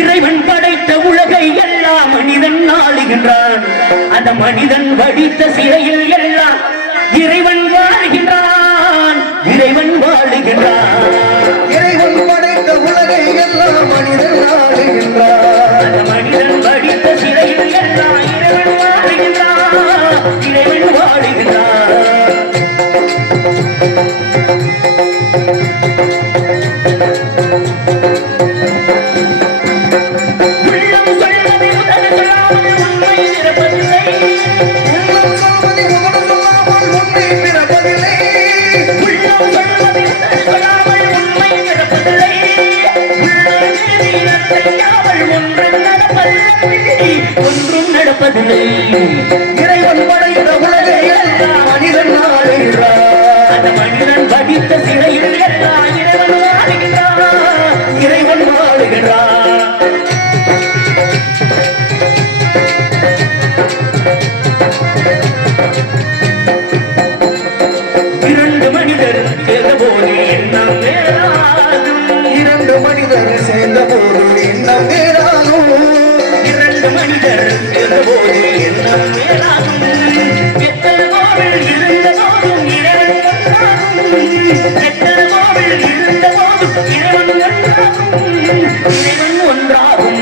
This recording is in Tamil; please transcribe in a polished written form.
இறைவன் படைத்த உலகை எல்லாம் மனிதன் ஆளுகின்றான். அந்த மனிதன் வடித்த சிறையில் எல்லாம் இறைவன் வாழ்கின்றான். இறைவன் வாழுகின்றான். இறைவன் படைத்த உலகை எல்லாம் மனிதன் ஆளுகின்றான். அந்த மனிதன் வடித்த சிறையில் எல்லாம் இறைவன் வாழுகின்றான். இறைவன் வாழுகின்றான். ஒன்றும் நடப்பதில்லை. இறைவன் படைத்த உலகை எல்லாம் மனிதன் ஆளுகின்றான். அந்த மனிதன் படித்த சிறையில் எல்லாம் இறைவன் வாழுகின்றான். இறைவன் வாழுகின்றான். இரண்டு மனிதர் சேர்ந்தபோது எண்ணம் வேறாகும். இரண்டு மனிதர் சேர்ந்தபோது எண்ணம் வேறாகும். இரண்டு மனிதர் சேர்ந்தபோது எண்ணம் வேறாகும். எத்தனை கோவில் இருந்த போதும் இறைவன் ஒன்றாகும். எத்தனை கோவில் இருந்த போதும் இறைவன் ஒன்றாகும். இறைவன் ஒன்றாகும்.